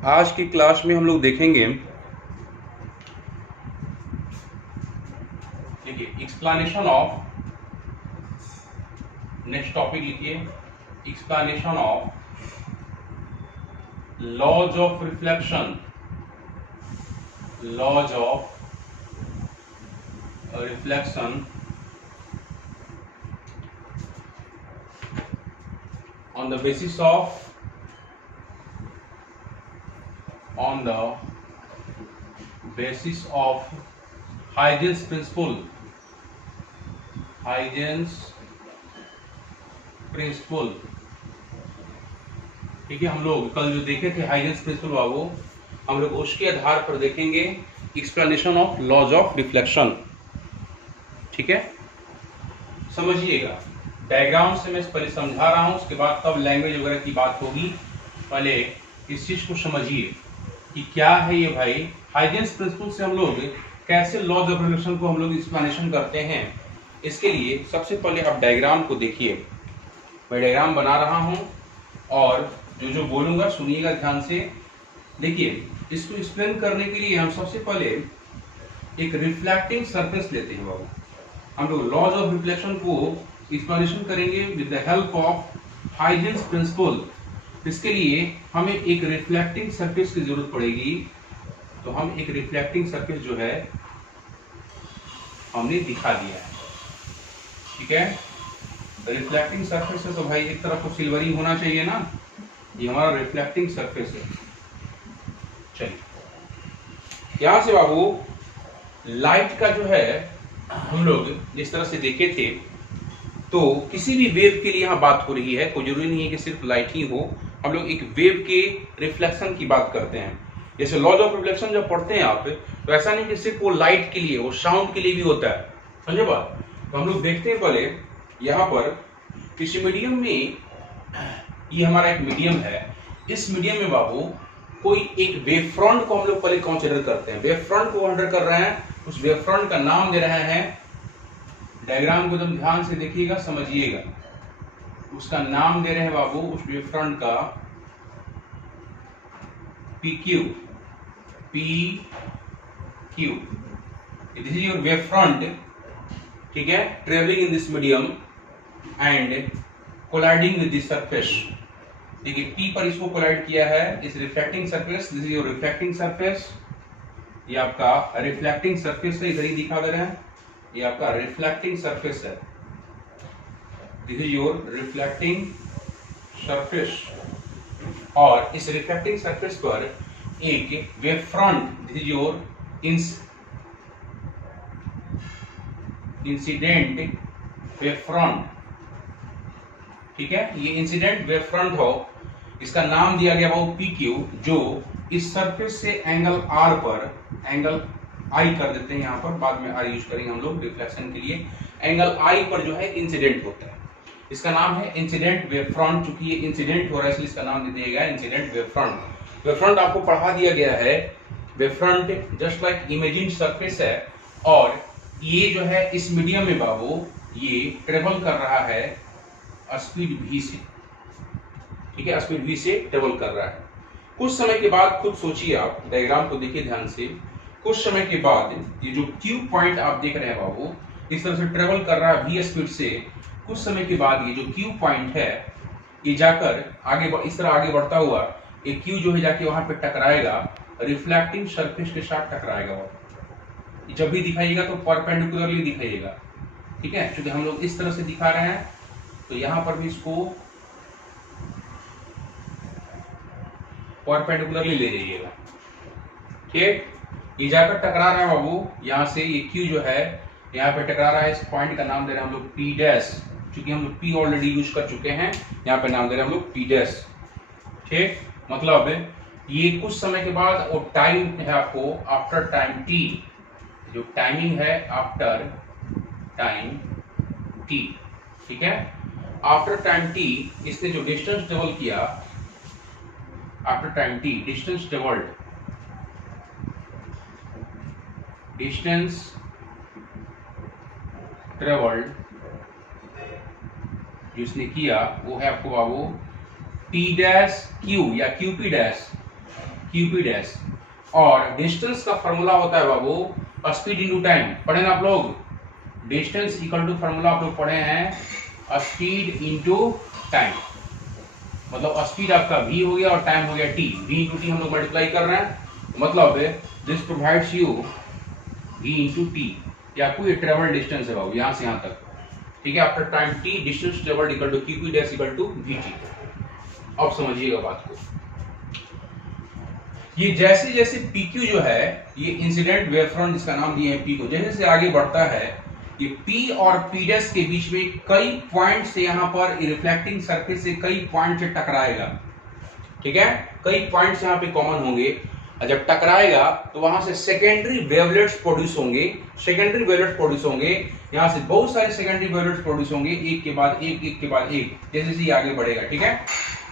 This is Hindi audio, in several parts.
आज की क्लास में हम लोग देखेंगे, देखिए, एक्सप्लेनेशन ऑफ, नेक्स्ट टॉपिक लिखिए, explanation of laws of reflection, laws of reflection on the basis of Huygens principle, Huygens principle. ठीक है, हम लोग कल जो देखे थे हाइजेंस प्रिंसिपल बाबू, हम लोग उसके आधार पर देखेंगे explanation of laws of reflection. ठीक है, समझिएगा, डायग्राम से मैं पहले समझा रहा हूं, उसके बाद तब लैंग्वेज वगैरह की बात होगी। पहले इस चीज को समझिए कि क्या है ये भाई। हाइजेंस प्रिंसिपल से हम लोग कैसे लॉज ऑफ रिफ्लेक्शन को हम लोग एक्सप्लेनेशन करते हैं। इसके लिए सबसे पहले आप डायग्राम को देखिए। मैं डायग्राम बना रहा हूं और जो जो बोलूंगा सुनिएगा ध्यान से। देखिए, इसको एक्सप्लेन करने के लिए हम सबसे पहले एक रिफ्लेक्टिंग सरफेस लेते हैं बाबू। हम लोग लॉज ऑफ रिफ्लेक्शन को एक्सप्लेनेशन करेंगे with the help of Huygens principle. इसके लिए हमें एक रिफ्लेक्टिंग सरफेस की जरूरत पड़ेगी। तो हम एक रिफ्लेक्टिंग सरफेस जो है हमने दिखा दिया है। ठीक है, रिफ्लेक्टिंग सरफेस है तो भाई एक तरफ तो सिल्वरिंग होना चाहिए ना। ये हमारा रिफ्लेक्टिंग सरफेस है। चलिए, यहां से बाबू लाइट का जो है हम लोग जिस तरह से देखे थे, तो किसी भी वेव के लिए यहां बात हो रही है, कोई जरूरी नहीं है कि सिर्फ लाइट ही हो। हम लोग एक वेव के रिफ्लेक्शन की बात करते हैं। जैसे लॉज ऑफ रिफ्लेक्शन जब पढ़ते हैं आप, तो ऐसा नहीं कि सिर्फ वो लाइट के लिए, वो साउंड के लिए भी होता है। समझे बात? तो हम लोग देखते हैं पहले यहाँ पर इस मीडियम में, ये हमारा एक मीडियम है। इस मीडियम में बाबू कोई एक वेव फ्रंट को हम लोग पहले कंसीडर करते हैं। वेव फ्रंट को कंसीडर कर रहे हैं, उस वेव फ्रंट का नाम दे रहे हैं, डायग्राम को एकदम ध्यान से देखिएगा, समझिएगा। उसका नाम दे रहे हैं बाबू उस वेव फ्रंट का PQ, PQ। This is your wave front. ठीक है, travelling in this medium and colliding with this surface. देखिए, P पर इसको कोलाइड किया है, इस reflecting surface. This is your reflecting surface. ये आपका रिफ्लेक्टिंग सरफेस है, इधर ही दिखा दे रहे हैं। ये आपका रिफ्लेक्टिंग सरफेस है। This is your reflecting surface. और इस रिफ्लेक्टिंग सरफेस पर एक wave front, this is your incident wave front. ठीक है, ये इंसिडेंट वेव फ्रंट हो, इसका नाम दिया गया वो PQ, जो इस सरफेस से एंगल R पर, एंगल I कर देते हैं यहां पर, बाद में R यूज करेंगे हम लोग रिफ्लेक्शन के लिए। एंगल I पर जो है इंसिडेंट होता है, इसका नाम है इंसिडेंट वेव फ्रंट। चूंकि ये इंसिडेंट हो रहा है इसलिए इसका नाम दे दिया गया incident wave front. Wave front आपको पढ़ा दिया गया है। Wave front just like imagine surface है, और ये जो है इस मीडियम में बाबू ये ट्रेवल कर रहा है स्पीड v से। ठीक है, स्पीड v से ट्रेवल कर रहा है। कुछ समय के बाद, खुद सोचिए आप, डायग्राम को देखिए ध्यान से। कुछ समय के बाद ये जो Q पॉइंट आप देख रहे हैं बाबू, इस तरह से ट्रेवल कर रहा है v स्पीड से। कुछ समय के बाद ये जो Q पॉइंट है, ये जाकर आगे इस तरह आगे बढ़ता हुआ ये Q जो है जाके वहां पे टकराएगा, रिफ्लेक्टिंग सरफेस के साथ टकराएगा। वो जब भी दिखाइएगा तो परपेंडिकुलरली दिखाइएगा। ठीक है, क्योंकि हम लोग इस तरह से दिखा रहे हैं, तो यहां पर भी इसको परपेंडिकुलरली ले जाइएगा। ठीक, ये जाकर टकरा रहा है बाबू, यहां से ये Q जो है यहाँ पे टकरा रहा है। इस पॉइंट का नाम दे रहे हैं हम लोग P डैश, क्योंकि हम लोग P ऑलरेडी यूज कर चुके हैं, यहाँ पे नाम दे रहे हैं हम लोग P डैश। ठीक, मतलब ये कुछ समय के बाद, और टाइम है आपको आफ्टर टाइम T, जो टाइमिंग है आफ्टर टाइम T। ठीक है, आफ्टर टाइम T इसने जो डिस्टेंस ट्रेवल किया, after time T distance travelled, distance travelled जिसने किया वो है आपको बाबू P डैश Q या QP डैश। QP डैश, और डिस्टेंस का फॉर्मूला होता है बाबू स्पीड इनटू टाइम। पढ़े ना आप लोग, डिस्टेंस इक्वल टू फॉर्मूला आप लोग पढ़े हैं स्पीड इनटू टाइम। मतलब स्पीड आपका v हो गया और टाइम हो गया t, v इंटू टी हम लोग मल्टीप्लाई कर रहे हैं, मतलब this provides you v into T. ये आपको ये ट्रेवल डिस्टेंस है बाबू यहाँ से यहाँ तक, ठीक है। After time t distance travelled equal to QP dash equal to vt। अब समझिएगा बात को, ये जैसे जैसे PQ जो है ये इंसिडेंट वेव फ्रंट, जिसका नाम दिए हैं P को, जैसे जैसे आगे बढ़ता है ये P और P डैश के बीच में कई पॉइंट से यहाँ पर रिफ्लेक्टिंग सरफेस से कई पॉइंट से टकराएगा, ठीक है। कई पॉइंट्स यहाँ पे कॉमन होंगे, और जब टकराएगा तो वहां से सेकेंडरी वेवलेट्स प्रोड्यूस होंगे। सेकेंडरी वेवलेट्स प्रोड्यूस होंगे, यहाँ से बहुत सारे सेकेंडरी वेवलेट्स प्रोड्यूस होंगे, एक के बाद एक, एक के बाद एक, जैसे जैसे आगे बढ़ेगा, ठीक है।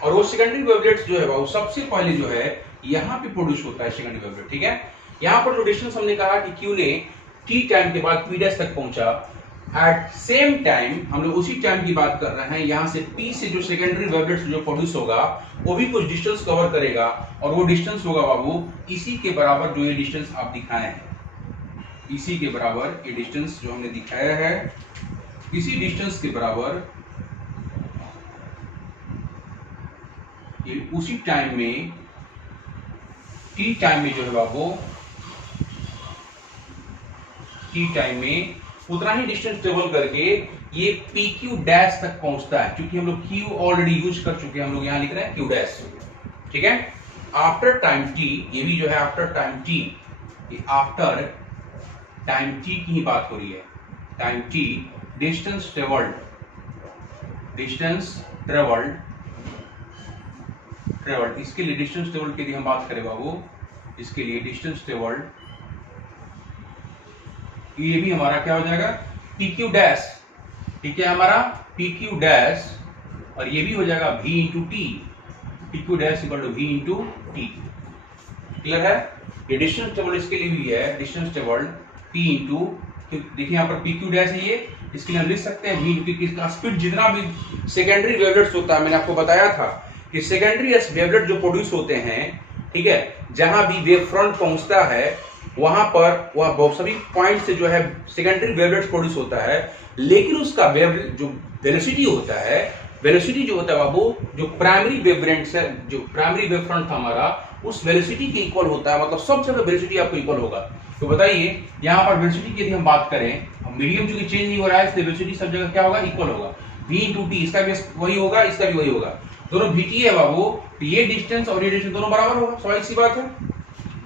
और वो सेकेंडरी वेवलेट्स जो है वो सबसे पहले जो है यहाँ पे प्रोड्यूस होता है सेकेंडरी वेवलेट, ठीक है। यहाँ पर जो डिस्टेंस हमने कहा कि Q ने T टाइम के बाद P डैश तक पहुंचा, एट सेम टाइम हम लोग उसी टाइम की बात कर रहे हैं, यहाँ से P से जो सेकेंडरी वेवलेट्स जो प्रोड्यूस होगा वो भी कुछ डिस्टेंस कवर करेगा, और वो डिस्टेंस होगा बाबू इसी के बराबर जो ये डिस्टेंस आप दिखाए हैं, इसी के बराबर ये डिस्टेंस जो हमने दिखाया है, इसी डिस्टेंस के बराबर ये उसी टाइम में T टाइम में जो है बाबू T टाइम में उतना ही डिस्टेंस ट्रेवल करके ये PQ डैश तक पहुंचता है, क्योंकि हम लोग Q ऑलरेडी यूज कर चुके हैं, हम लोग यहां लिख रहे हैं Q डैश, ठीक है। आफ्टर टाइम T, ये भी जो है आफ्टर टाइम T, ये आफ्टर टाइम T की ही बात हो रही है। Time T distance travelled, distance travelled, इसके लिए डिस्टेंस ट्रेवल्ड के लिए हम बात करें बाबू, इसके लिए डिस्टेंस ट्रेवल्ड, ये भी हमारा क्या हो जाएगा PQ डैश, ठीक है, हमारा PQ डैश, और ये भी हो जाएगा V into T, PQ dash equal to V into T. Clear है? ये डिस्टेंस ट्रेवल्ड इसके लिए भी है, डिस्टेंस ट्रेवल्ड P इंटू, देखिए यहाँ पर PQ डैश है ये, इसके लिए हम लिख सकते हैं V इंटू, इसका स्पीड जितना भी सेकेंडरी वेवलेट्स होता है, मैंने आपको बताया था कि सेकेंडरी वेवलेट जो प्रोड्यूस होते हैं, ठीक है, जहां भी वेव फ्रंट पहुंचता है वहां पर वह बहुत सभी पॉइंट से जो है सेकेंडरी वेवलेट्स प्रोड्यूस होता है, लेकिन उसका जो वेलोसिटी होता है, वेलोसिटी जो होता है बाबू, जो प्राइमरी वेवफ्रंट है, जो प्राइमरी वेव फ्रंट था हमारा, उस वेलोसिटी के इक्वल होता है, मतलब सब जगह वेलोसिटी आपको इक्वल होगा। तो बताइए यहाँ पर वेलोसिटी की यदि हम बात करें, मीडियम चूंकि चेंज नहीं हो रहा है, इसलिए वेलोसिटी सब जगह क्या होगा, इक्वल होगा। V इंटू टी, इसका भी वही होगा, इसका भी वही होगा, दोनों VT है बाबू, ये डिस्टेंस और ये डिस्टेंस दोनों बराबर होगा, स्वाभाविक सी बात है,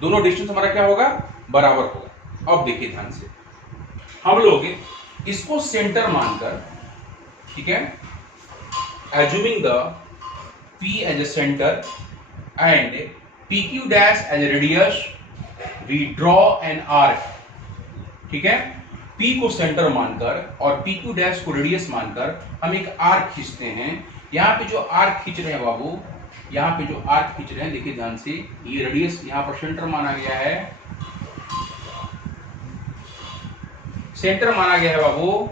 दोनों डिस्टेंस हमारा क्या होगा, बराबर होगा। अब देखिए ध्यान से, हम लोग इसको सेंटर मानकर, ठीक है, assuming the P as a centre and PQ dash as a radius, we draw an arc, ठीक है। P को सेंटर मानकर और PQ डैश को रेडियस मानकर हम एक आर्क खींचते हैं। यहाँ पे जो आर्क खींच रहे हैं बाबू, यहाँ पे जो आर्क खींच रहे हैं, देखिए ध्यान से, ये रेडियस यहाँ पर सेंटर माना गया है, सेंटर माना गया है बाबू,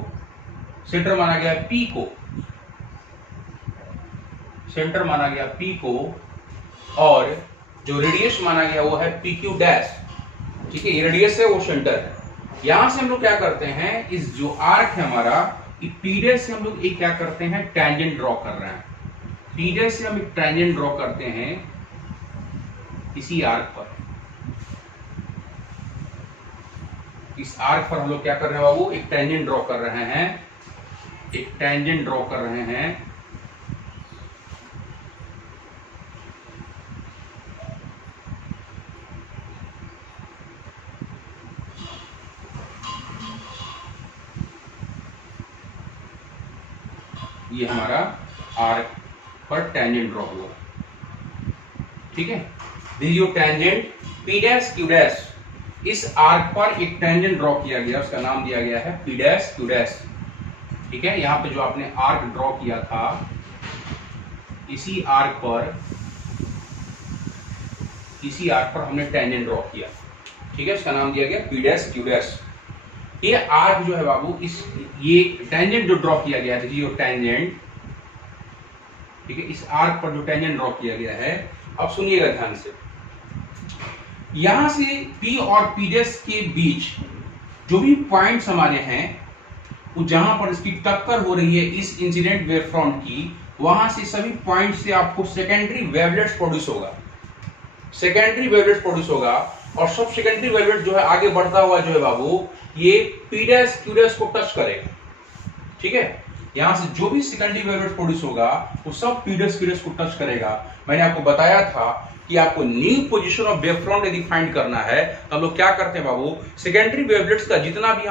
सेंटर माना गया है P को, सेंटर माना गया P को, और जो रेडियस माना गया वो है PQ डैश, ठीक है, ये रेडियस है, वो सेंटर है। यहां से हम लोग क्या करते हैं, इस जो आर्क है हमारा, P डैश से हम लोग एक क्या करते हैं, टेंजेंट ड्रॉ कर रहे हैं। P डैश से हम एक टेंजेंट ड्रॉ करते हैं इसी आर्क पर, इस आर्क पर हम लोग क्या कर रहे हैं बाबू, एक टेंजेंट ड्रॉ कर रहे हैं, एक टेंजेंट ड्रॉ कर रहे हैं। ये हमारा आर्क पर टेंजेंट ड्रॉ हुआ, ठीक है। This your tangent P dash Q dash, इस आर्क पर एक टेंजेंट ड्रॉ किया गया, उसका नाम दिया गया है P डैश Q डैश, ठीक है। यहाँ पे जो आपने आर्क ड्रॉ किया था, इसी आर्क पर हमने टेंजेंट ड्रॉ किया, ठीक है, उसका नाम दिया गया P डैश Q डैश। ये आर्क जो है बाबू, इस ये टेंजेंट जो ड्रॉ किया गया है, ये टेंजेंट, ठीक है, इस आर्क पर जो टेंजेंट ड्रॉ किया गया है, अब सुनिएगा ध्यान से, यहां से P और P' के बीच जो भी पॉइंट्स हमारे हैं, वो जहां पर इसकी टक्कर हो रही है इस इंसिडेंट वेव फ्रंट की, वहां से सभी पॉइंट से आपको सेकेंडरी वेवलेट्स प्रोड्यूस होगा। सेकेंडरी वेवलेट्स प्रोड्यूस होगा और सब सेकेंडरी वेवलेट जो है आगे बढ़ता हुआ जो है बाबू, ये P' Q' को टच करेगा। ठीक है, यहां से जो भी सेकेंडरी वेवलेट प्रोड्यूस होगा वो सब P' Q' को टच करेगा। मैंने आपको बताया था कि आपको new position of wave front यदि फाइंड करना है तो हम लोग क्या करते हैं बाबू, सेकेंडरी वेवलेट्स का जितना भी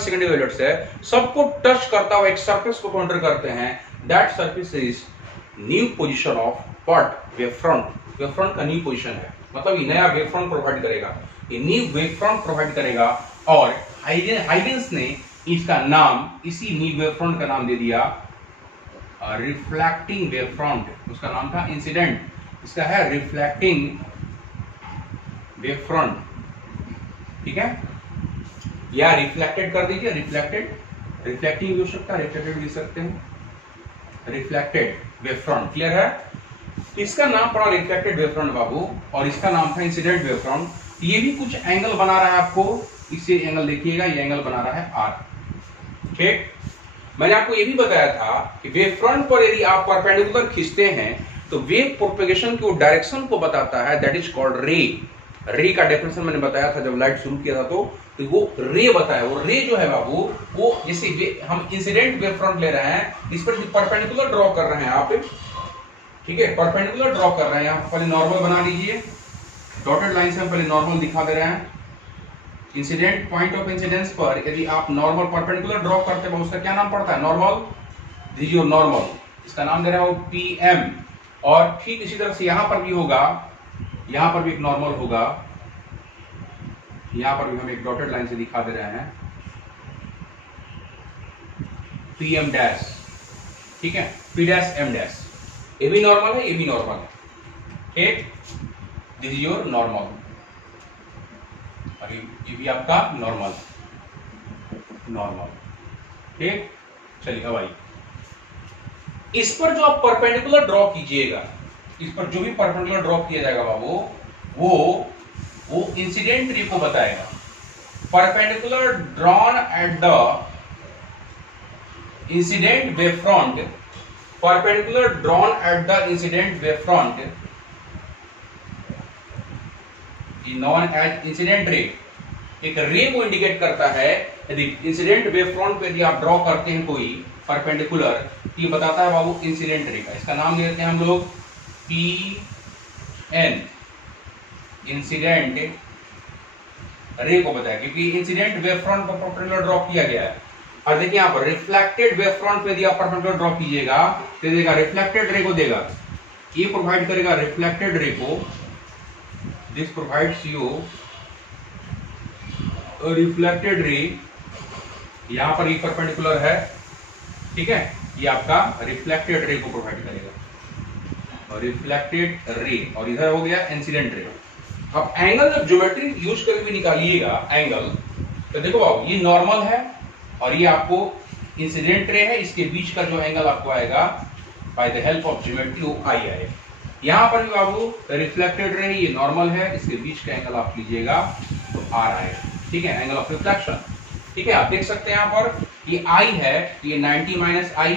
सेकेंडरी वेवलेट्स है सबको टच करता हुआ एक सरफेस को काउंटर करते हैं। That surface is new position of what, wave front. Wave front का न्यू पोजीशन है, मतलब ये नया वेव फ्रंट प्रोवाइड करेगा, ये न्यू वेव फ्रंट प्रोवाइड करेगा। और हाइजेंस ने इसका नाम, इसी न्यू वेव फ्रंट का नाम दे दिया रिफ्लेक्टिंग वेव फ्रंट। उसका नाम था इंसिडेंट, इसका है रिफ्लेक्टिंग वेव फ्रंट। ठीक है, या रिफ्लेक्टेड कर दीजिए, रिफ्लेक्टिंग भी हो सकता है, रिफ्लेक्टेड भी सकते हैं, रिफ्लेक्टेड वेव फ्रंट। क्लियर है? तो इसका नाम पड़ा रिफ्लेक्टेड वेव फ्रंट बाबू, और इसका नाम था इंसिडेंट वेव फ्रंट। ये भी कुछ एंगल बना रहा है आपको, इससे एंगल देखिएगा, ये एंगल बना रहा है आर। ठीक, मैंने आपको ये भी बताया था कि वेव फ्रंट पर यदि आप परपेंडिकुलर खींचते हैं तो वेव प्रोपेगेशन की डायरेक्शन को बताता है, दैट इज कॉल्ड रे। रे का डेफिनेशन मैंने बताया था जब लाइट शुरू किया था, तो वो रे बताया। वो रे जो है बाबू, वो जैसे हम इंसिडेंट वेव फ्रंट ले रहे हैं, इस पर परपेंडिकुलर ड्रॉ कर रहे हैं आप। ठीक है, परपेंडिकुलर ड्रॉ कर रहे हैं आप। पहले नॉर्मल बना लीजिए, डॉटेड लाइन से हम पहले नॉर्मल दिखा दे रहे हैं। इंसिडेंट पॉइंट ऑफ इंसिडेंस पर यदि आप नॉर्मल परपेंडिकुलर ड्रॉ करते हैं, उसका क्या नाम पड़ता है, नॉर्मल। दीजिए नॉर्मल, इसका नाम दे रहा हूं PM। और ठीक इसी तरह से यहां पर भी होगा, यहां पर भी एक नॉर्मल होगा, यहां पर भी हम एक डॉटेड लाइन से दिखा दे रहे हैं PM डैश। ठीक है, P', M', ये भी नॉर्मल है, ये भी नॉर्मल है। ठीक, दिस इज योर नॉर्मल, और ये भी आपका नॉर्मल। ठीक, चलिए अब आइए इस पर जो आप परपेंडिकुलर ड्रॉ कीजिएगा, इस पर जो भी परपेंडिकुलर ड्रॉ किया जाएगा बाबू, वो इंसिडेंट रे को बताएगा। Perpendicular drawn at the incident wave front, perpendicular drawn at the incident wave front known as incident ray. एक रे को इंडिकेट करता है। यदि इंसिडेंट वेव फ्रंट पे यदि आप ड्रॉ करते हैं कोई परपेंडिकुलर, ये बताता है बाबू इंसिडेंट रे का। इसका नाम देते हैं हम लोग PN, इंसिडेंट रे को बताया, क्योंकि इंसिडेंट वेव फ्रंट पर परपेंडिकुलर ड्रॉ किया गया है। और देखिए यहाँ पर रिफ्लेक्टेड वेव फ्रंट पे यदि आप परपेंडिकुलर ड्रॉ कीजिएगा तो देगा रिफ्लेक्टेड रे को देगा, ये प्रोवाइड करेगा रिफ्लेक्टेड रे को। This provides you reflected ray. यहां पर ये परपेंडिकुलर है, ठीक है, ये आपका रिफ्लेक्टेड रे को प्रोवाइड करेगा, और रिफ्लेक्टेड रे, और इधर हो गया इंसिडेंट रे। अब एंगल जब ज्योमेट्री यूज करके भी निकालिएगा एंगल, तो देखो बाबू ये नॉर्मल है और ये आपको इंसिडेंट रे है, इसके बीच का जो एंगल आपको आएगा by the help of geometry वो आई आएगा। यहां पर भी बाबू रिफ्लेक्टेड रे है, ये नॉर्मल है, इसके बीच का एंगल आप लीजिएगा तो आर आएगा। ठीक है, एंगल ऑफ रिफ्लेक्शन। ठीक है, आप देख सकते हैं यहाँ पर ये आई है, ये 90 माइनस आई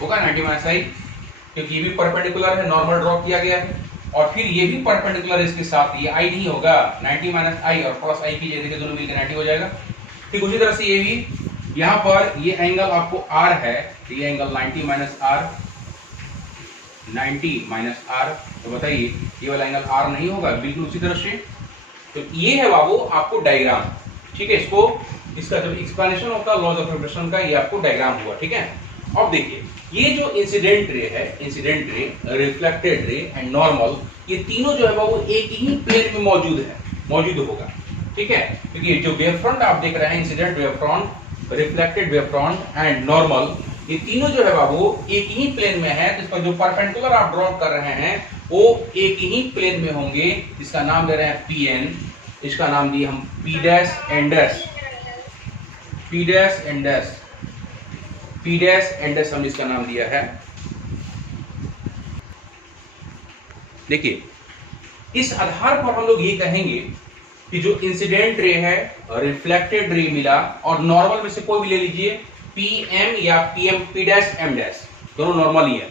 होगा, 90 माइनस आई, क्योंकि ये भी परपेंडिकुलर है, नॉर्मल ड्रॉ किया गया है, और फिर ये भी परपेंडिकुलर है इसके साथ, ये आई नहीं होगा, 90 माइनस आई और क्रॉस आई कीजिए, देखिए दोनों मिलकर 90 हो जाएगा। ठीक उसी तरह से ये भी यहाँ पर ये एंगल आपको आर है, तो ये angle 90 minus R, 90 minus R, तो बताइए ये वाला एंगल आर नहीं होगा, बिल्कुल उसी तरह से। तो ये है बाबू आपको डायग्राम। ठीक है, इसका जब एक्सप्लेनेशन होता है लॉज ऑफ रिफ्लेक्शन का, ये आपको डायग्राम हुआ। ठीक है, अब देखिए ये जो इंसिडेंट रे है, incident ray, reflected ray and normal, ये तीनों जो है बाबू एक ही प्लेन में मौजूद होगा। ठीक है, क्योंकि जो वेव फ्रंट आप देख रहे हैं, incident wave front, reflected wave front and normal, ये तीनों जो है बाबू एक ही प्लेन में है। तो इस पर जो परपेंडिकुलर आप ड्रॉ कर रहे हैं वो एक ही प्लेन में होंगे। इसका नाम दे रहे हैं PN, इसका नाम दिए हम P' and dash, हम इसका नाम दिया है। देखिए इस आधार पर हम लोग ये कहेंगे कि जो इंसिडेंट रे है, रिफ्लेक्टेड रे मिला, और नॉर्मल में से कोई भी ले लीजिए, पीएम या PM P dash M dash, दोनों नॉर्मल ही है,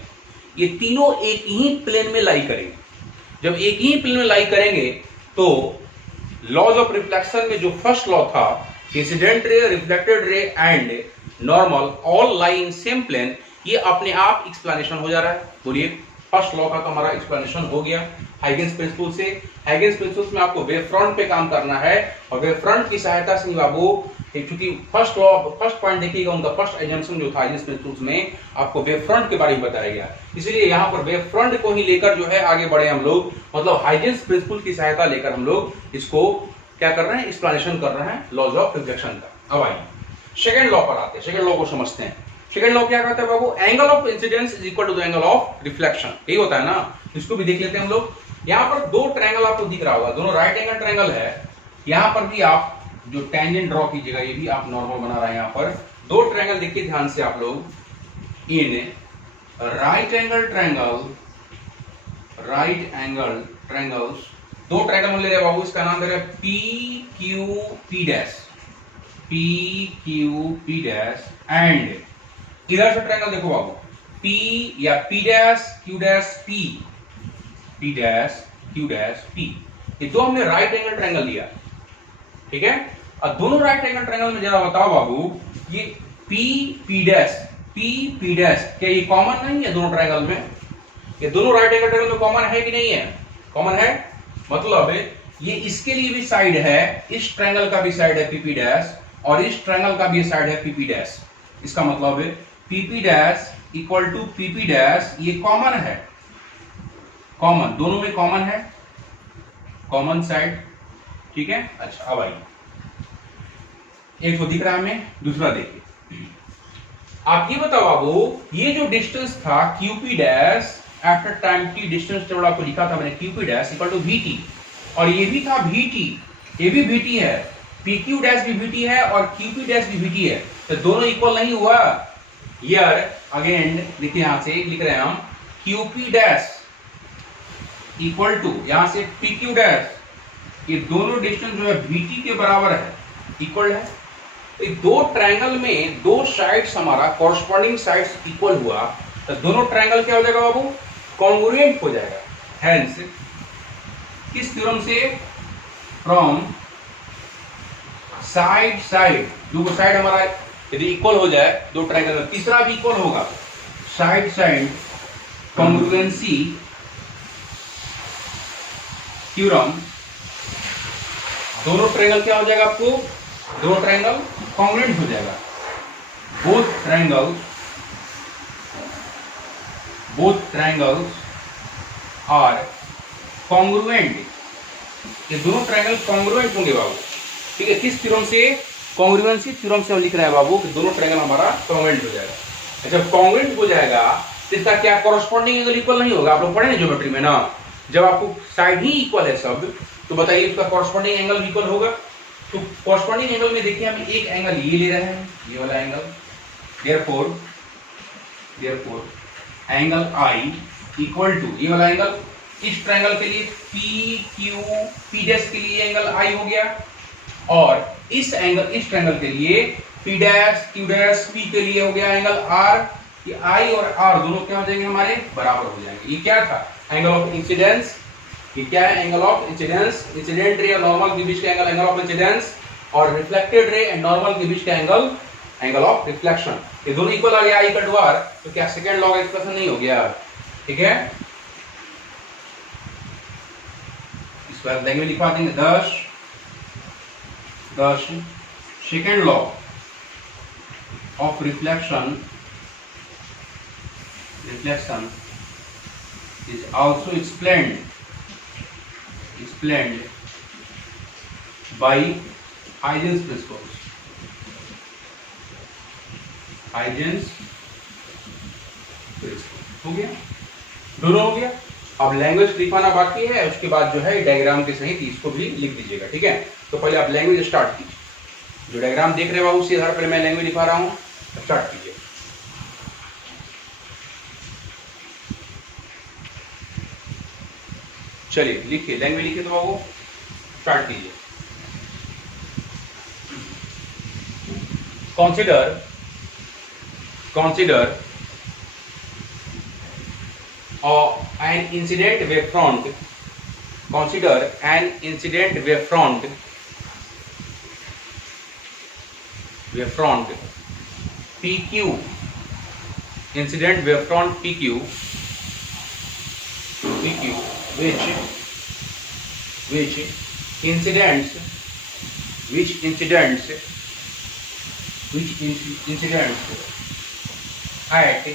ये तीनों एक ही प्लेन में लाई करेंगे। जब एक ही प्लेन में लाई करेंगे तो लॉज ऑफ रिफ्लेक्शन में जो फर्स्ट लॉ था, incident ray, reflected ray and normal all lie in same plane, ये अपने आप एक्सप्लेनेशन हो जा रहा है। बोलिए, फर्स्ट लॉ का तो हमारा एक्सप्लेनेशन हो गया हाइगेन्स प्रिंसिपल से। हाइगेन्स प्रिंसिपल में आपको वेव फ्रंट पे काम करना है, और वेव फ्रंट की सहायता से बाबू, क्योंकि फर्स्ट लॉ, फर्स्ट पॉइंट देखिएगा, उनका फर्स्ट एजम्पशन जो था हाइगेन्स प्रिंसिपल में, आपको वेव फ्रंट के बारे में बताया गया। इसलिए यहाँ पर वेव फ्रंट को ही लेकर जो है आगे बढ़े हम लोग, मतलब हाइगेन्स प्रिंसिपल की सहायता लेकर हम लोग इसको क्या कर रहे हैं, एक्सप्लेनेशन कर रहे हैं लॉज ऑफ रिफ्लेक्शन का। अब आइए सेकेंड लॉ पर आते हैं, सेकेंड लॉ को समझते हैं। सेकेंड लॉ क्या कहता है बाबू, angle of incidence is equal to the angle of reflection, यही होता है ना। इसको भी देख लेते हैं हम लोग। यहाँ पर दो ट्रायंगल आपको दिख रहा होगा, दोनों राइट एंगल ट्रायंगल है। यहाँ पर भी आप जो टेंजेंट ड्रॉ कीजिएगा, ये भी आप नॉर्मल बना रहे हैं। यहाँ पर दो ट्रायंगल देखिए ध्यान से आप लोग, in right angle triangle, right angle triangles, दो ट्रायंगल हम ले रहे हैं बाबू, इसका नाम दे रहे हैं P Q P dash, P Q P dash, and इधर से ट्रायंगल देखो बाबू, पी या P dash Q dash P, P dash Q dash P, ये दो हमने राइट एंगल ट्रायंगल लिया, ठीक है। और दोनों राइट एंगल ट्रायंगल में जरा बताओ बाबू, ये P P dash, P P dash, क्या ये कॉमन नहीं है दोनों ट्रायंगल में? ये दोनों राइट एंगल ट्रायंगल में कॉमन है कि नहीं है? कॉमन है, मतलब ये इसके लिए भी साइड है, इस ट्रायंगल का भी साइड है पीपी डैश, और इस ट्रायंगल का भी साइड है पीपी डैश। इसका मतलब है PP dash equal to PP dash, ये कॉमन है, कॉमन, दोनों में कॉमन है, कॉमन साइड, ठीक है। अच्छा अब आइए, एक तो दिख रहा है हमें, दूसरा देखिए। आप ये बताओ बाबू, ये जो डिस्टेंस था QP dash after time T, distance जो आपको लिखा था मैंने QP dash equal to VT, और ये भी था वीटी, ये भी वीटी है, पीक्यू डैश भी वीटी है और क्यूपी डैश भी वीटी है, तो दोनों इक्वल नहीं हुआ। हियर अगेन देखिए, यहां से लिख रहे हैं हम क्यूपी डैश इक्वल टू, यहां से पीक्यू डैश, ये दोनों डिस्टेंस जो है वीटी के बराबर है, इक्वल है। तो दो ट्रायंगल में दो साइड्स हमारा कॉरस्पॉन्डिंग साइड्स इक्वल हुआ, तो दोनों ट्रायंगल क्या हो जाएगा बाबू, कॉन्ग्रुएंट हो जाएगा। हेंस किस थ्योरम से, फ्रॉम साइड साइड, जो साइड हमारा यदि इक्वल हो जाए दो ट्रायंगल, तीसरा भी इक्वल होगा, साइड साइड कॉन्ग्रुएंसी थ्योरम, दोनों ट्रायंगल क्या हो जाएगा आपको, दोनों ट्रायंगल कॉन्ग्रुएंट हो जाएगा। बोथ ट्रायंगल्स आर कॉन्ग्रुएंट, ये दोनों ट्रायंगल कॉन्ग्रुएंट होंगे बाबू, ठीक है। किस थ्योरम से, कॉन्ग्रुएंसी थ्योरम से हम लिख रहे हैं बाबू कि दोनों ट्रायंगल हमारा कॉन्ग्रुएंट हो जाएगा। अच्छा, कॉन्ग्रुएंट हो जाएगा तो इसका क्या कॉरस्पॉन्डिंग एंगल इक्वल नहीं होगा? आप लोग पढ़े ना ज्योमेट्री में ना, जब आपको साइड ही इक्वल है सब, तो बताइए उसका कॉरस्पॉन्डिंग एंगल भी इक्वल होगा। तो कॉरस्पॉन्डिंग एंगल में देखिए हम एक एंगल ये ले रहे हैं, ये वाला angle, therefore angle I equal to ये वाला एंगल, इस ट्रायंगल के लिए पी क्यू पी डैश के लिए एंगल आई हो गया, और इस एंगल, इस ट्रायंगल के लिए P dash Q dash P के लिए हो गया एंगल आर। ये आई और आर दोनों क्या हो जाएंगे, हमारे बराबर हो जाएंगे। ये क्या था, एंगल ऑफ इंसिडेंस। ये क्या है, angle of incidence, incident ray और नॉर्मल के बीच का एंगल, एंगल ऑफ इंसिडेंस, और रिफ्लेक्टेड रे एंड नॉर्मल के बीच का एंगल, एंगल ऑफ रिफ्लेक्शन। ये दोनों इक्वल आ गया, आई का टू आर, तो क्या सेकंड लॉ का एक्सप्रेशन नहीं हो गया? ठीक है, इस बार देंगे, लिखवा देंगे 10 second law of reflection is also explained by Huygens principles. Huygens principle हो गया, दोनों हो गया। अब लैंग्वेज लिखवाना बाकी है, उसके बाद जो है डायग्राम के सहित इसको भी लिख दीजिएगा, ठीक है। तो पहले आप लैंग्वेज स्टार्ट कीजिए, जो डायग्राम देख रहे हो उसी आधार पर मैं लैंग्वेज लिखा रहा हूँ, स्टार्ट कीजिए। चलिए लिखिए, लैंग्वेज लिखिए तो बाबू, स्टार्ट कीजिए। Consider consider an incident wavefront, consider an incident wavefront PQ, incident wavefront PQ which incidents at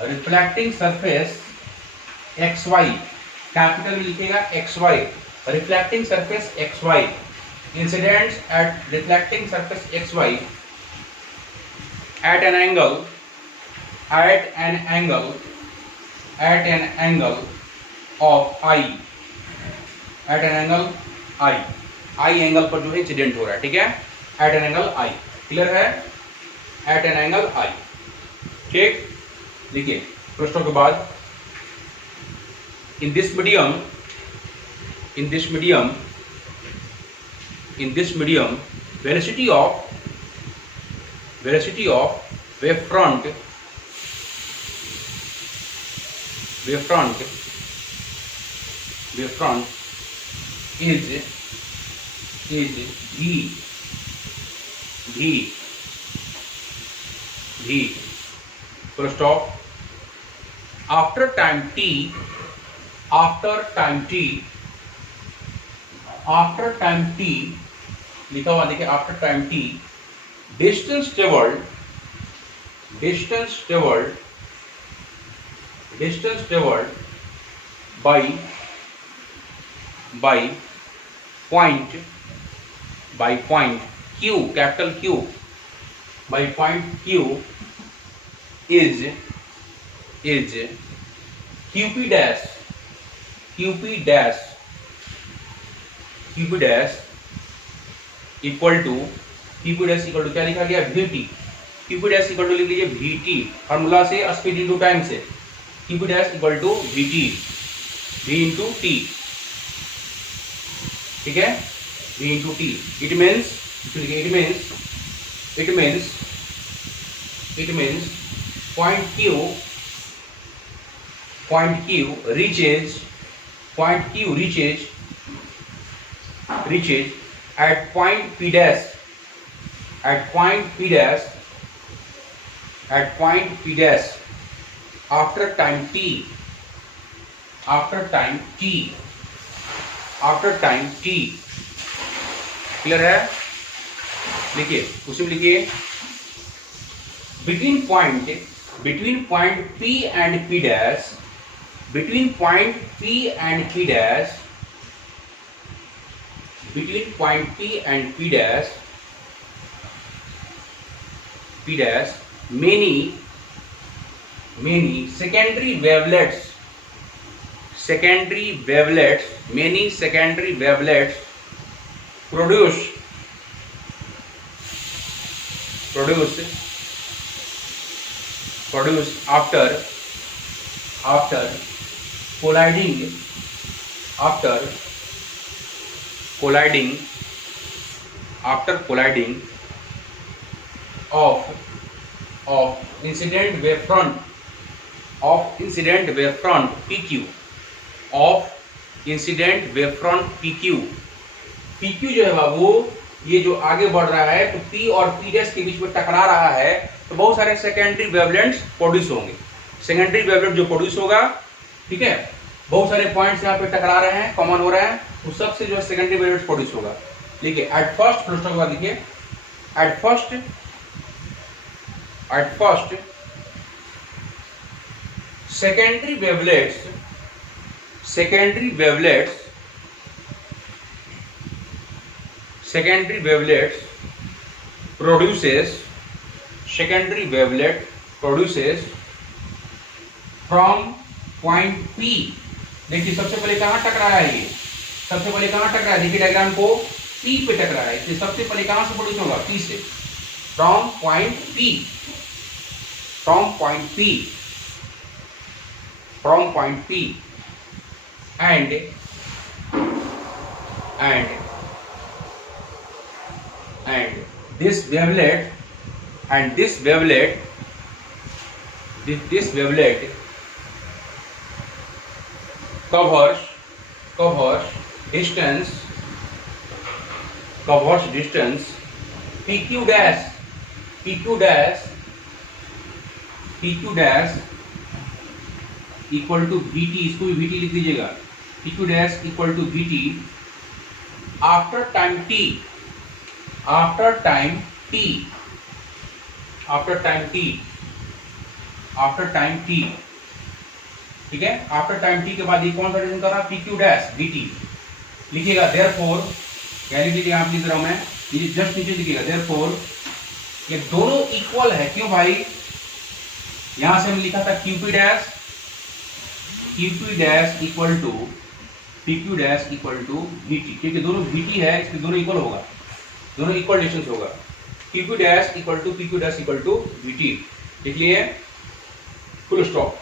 reflecting surface xy, capital में लिखेगा xy, reflecting surface xy, incidents at reflecting surface xy at an angle of I, at an angle I angle पर जो है इंसिडेंट हो रहा है, ठीक है, at an angle I, clear है, at an angle I, ठीक। देखिए प्रश्नों के बाद, in this medium velocity of wavefront is v, full stop। after time t लिखा हुआ देखिए, after time t distance travelled by point q, capital q, by point q is qp dash equal to क्या लिखा गया, vt, qp dash equal to लिख लीजिए vt, फार्मूला से, स्पीड इंटू टाइम से, qp dash equal to vt, v into t, ठीक है, v into t। It means point q reaches at point p dash after time t clear है। लिखिए, उसी में लिखिए, between point p and p dash many secondary wavelets produce after colliding of incident wavefront PQ। PQ जो है बाबू, ये जो आगे बढ़ रहा है तो P और P डैश के बीच में टकरा रहा है, तो बहुत सारे सेकेंडरी वेवलेंट्स प्रोड्यूस होंगे। सेकेंडरी वेवलेंट जो प्रोड्यूस होगा, ठीक है, बहुत सारे पॉइंट्स यहाँ पे टकरा रहे हैं, कॉमन हो रहे हैं, उस सबसे जो है सेकेंडरी वेवलेंट्स प्रोड्यूस होगा। देखिए, एट फर्स्ट प्रश्न के बाद देखिए, at first secondary wavelets produces from point P। देखिए सबसे पहले कहाँ टकरा है, ये सबसे पहले कहाँ टकरा है, देखिए डायग्राम को, P पे टकरा है, इसलिए सबसे पहले कहाँ से प्रोड्यूस होगा, P से, from point P from point P and this wavelet covers distance PQ dash equal to VT, इसको भी VT लिख दीजिएगा, PQ dash equal to VT after time T, ठीक है। आफ्टर टाइम T के बाद ये कौन सा डिस्टेंस कर रहा है, PQ dash VT लिखिएगा। देयरफॉर लीजिए, आप लिख रहा हूं मैं, ये जस्ट नीचे लिखिएगा। देयरफॉर ये दोनों इक्वल है, क्यों भाई, यहां से हम लिखा था QP dash equal to PQ dash equal to VT, क्योंकि दोनों VT है, इसलिए दोनों इक्वल होगा, दोनों इक्वल डिस्टेंस होगा। QQ dash equal to PQ dash equal to VT लिख लिए, फुल स्टॉप।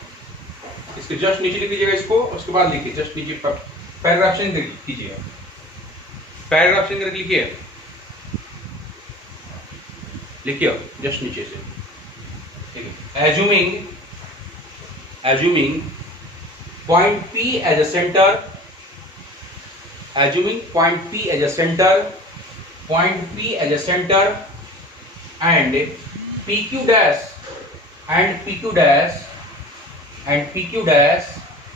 इसके जस्ट नीचे लिख लीजिएगा इसको, उसके बाद लिखिए जस्ट नीचे पैराग्राफ चेंज कीजिएगा, पैराग्राफ चेंज करके लिखिए जस्ट नीचे से, ठीक है। Assuming point P as a center, point P as a center and PQ dash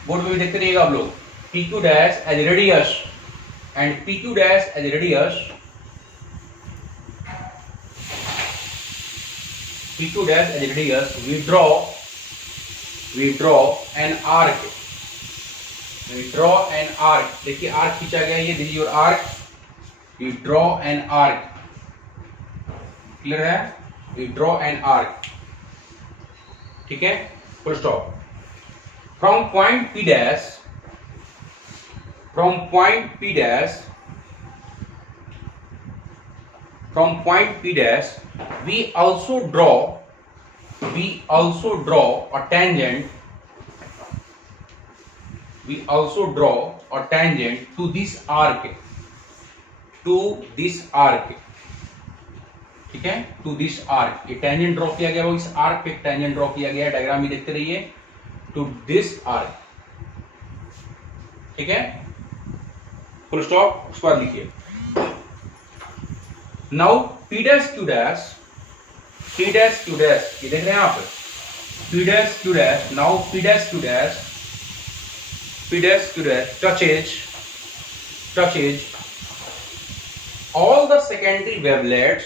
board में भी देखते रहिएगा आप लोग, PQ dash as radius and PQ dash as radius, we draw an arc, देखिए आर्क खींचा गया, ये this is your arc, we draw an arc, clear है, we draw an arc, ठीक है, full stop. from point P dash we also draw a tangent to this arc, ठीक है, टू दिस आर्क। ये टेंजेंट ड्रॉ किया गया, वो इस आर्क पे टेंजेंट ड्रॉ किया गया, डायग्राम भी देखते रहिए, टू दिस आर्क, ठीक है, फुल स्टॉप। उसके बाद लिखिए now P dash Q dash, ये देख रहे हैं आप, P dash Q dash, now P dash Q dash touches all the secondary wavelets,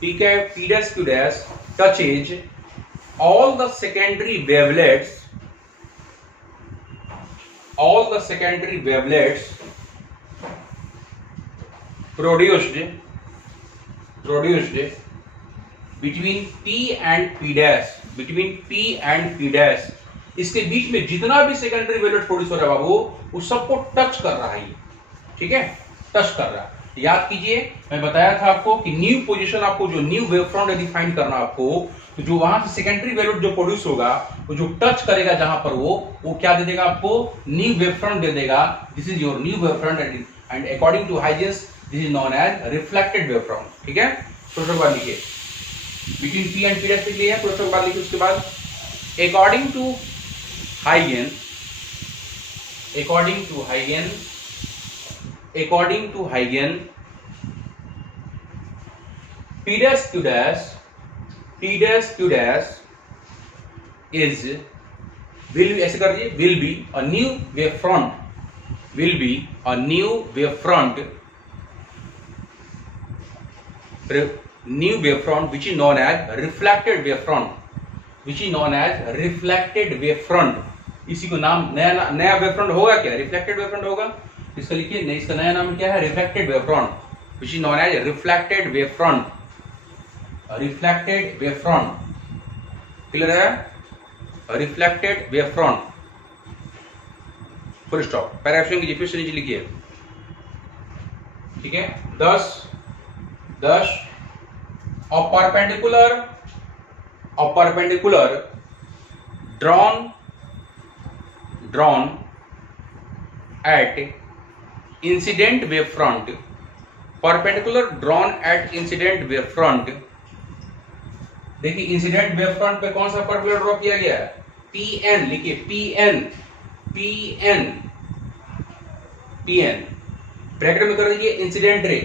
ठीक है, P dash Q dash touches all the secondary wavelets produced between P and P dash, इसके बीच में जितना भी सेकेंडरी वेवलेट प्रोड्यूस हो रहा है बाबू, वो सबको टच कर रहा है ये, ठीक है, टच कर रहा है। याद कीजिए, मैं बताया था आपको कि न्यू पोजीशन, आपको जो न्यू वेव फ्रंट यदि फाइंड करना आपको, तो जो वहां से सेकेंडरी वेवलेट जो प्रोड्यूस होगा, वो जो टच करेगा जहां पर वो क्या दे देगा आपको, न्यू वेव फ्रंट दे देगा। This is your new wave front and according to Huygens this is known as reflected wave front, ठीक है। प्रोसेस बाद लिखिए, between P and P dash लिख लिया, प्रोसेस बाद लिखिए। उसके बाद according to Huygens, P dash Q dash is will be, ऐसे कर दीजिए, will be a new wave front, which is known as reflected wave front, इसी को नाम नया वेव फ्रंट होगा क्या, रिफ्लेक्टेड वेव फ्रंट होगा। इसका लिखिए, इसका नया नाम क्या है, reflected wave front, which is known as reflected wave front, clear है, reflected wave front, full stop. Paragraph कीजिए, फिर से नीचे लिखिए, ठीक है। 10 a perpendicular drawn at incident wave front, perpendicular drawn at incident wave front। देखिए इंसिडेंट वेव फ्रंट पे कौन सा परपेंडिकुलर ड्रॉ किया गया है, Pn, लिखिए Pn, Pn, Pn ब्रैकेट में कर दीजिए इंसिडेंट रे,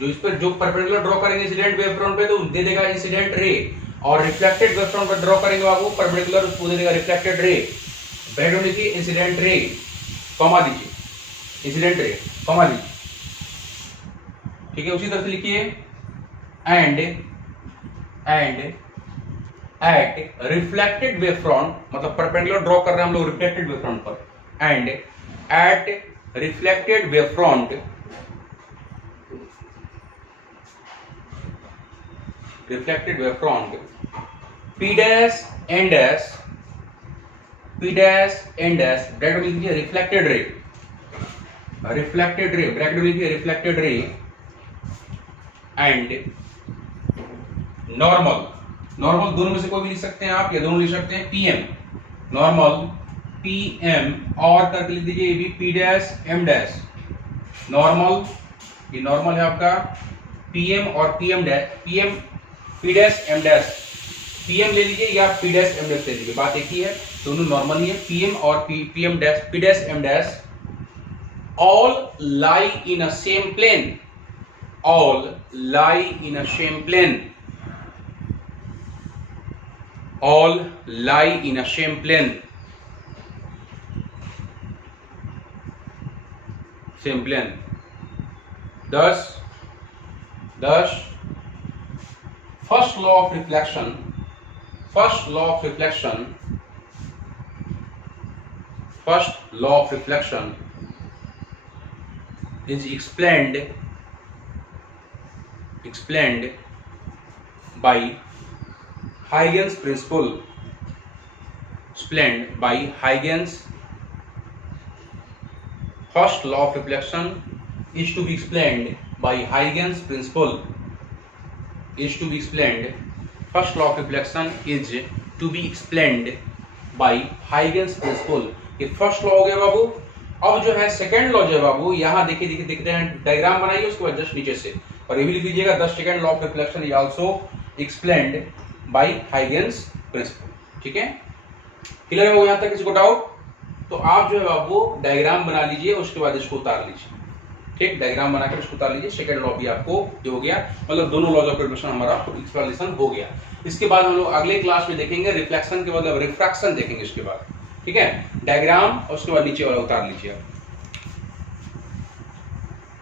जो इस पर जो परपेंडिकुलर ड्रॉ करेंगे इंसिडेंट वेव फ्रंट पे तो दे देगा इंसिडेंट रे, और रिफ्लेक्टेड वेव फ्रंट पर ड्रॉ करेंगे बाबू परपेंडिकुलर, उसको दे देगा रिफ्लेक्टेड रे। ब्रैकेट में लिखिए इंसिडेंट रे, कॉमा दीजिए, इंसिडेंट रे कॉमा दीजिए, ठीक है। उसी तरह से लिखिए and at reflected wave front, मतलब परपेंडिकुलर ड्रॉ कर रहे हैं हम लोग रिफ्लेक्टेड वेव फ्रंट पर, and at reflected wave front, reflected wave front P dash N dash, P dash N dash, bracket में लिखिए रिफ्लेक्टेड रे, रिफ्लेक्टेड रे ब्रैकेट में लिखिए reflected ray, and normal, normal दोनों में से कोई भी लिख सकते हैं आप, या दोनों लिख सकते हैं, पीएम, नॉर्मल पीएम, और करके लिख दीजिए ये भी P dash M dash, normal, ये नॉर्मल है आपका पीएम और PM dash, PM P dash M dash, PM ले लीजिए या P डैश एम डैश ले लीजिए, बात एक ही है, दोनों नॉर्मल ही है, पीएम और PM dash, P dash M dash, all lie in a same plane, all lie in a same plane, all lie in a same plane, same plane। thus first law of reflection, first law of reflection, first law of reflection is explained by Huygens principle, explained by Huygens। First law of reflection is to be explained by Huygens principle, is to be explained, first law of reflection is to be explained by Huygens principle। ये फर्स्ट लॉ हो गया बाबू। अब जो है सेकंड लॉ जो है बाबू, यहाँ देखिए दिख रहे हैं, डायग्राम बनाइए उसके बाद जस्ट नीचे से, और ये भी लिख लीजिएगा, the second law of reflection is also explained by Huygens principle. ठीक है, क्लियर है वो यहाँ तक? किसी को डाउट? तो आप जो है बाबू डायग्राम बना लीजिए, उसके बाद इसको उतार लीजिए। ठीक, डायग्राम बनाकर इसको उतार लीजिए। सेकंड लॉ भी आपको ये हो गया, मतलब दोनों लॉज ऑफ रिफ्लेक्शन हमारा एक्सप्लेनेशन हो गया। इसके बाद हम लोग अगले क्लास में देखेंगे रिफ्लेक्शन के मतलब रिफ्रैक्शन देखेंगे इसके बाद। ठीक है, डायग्राम और उसके बाद नीचे वाला उतार लीजिए।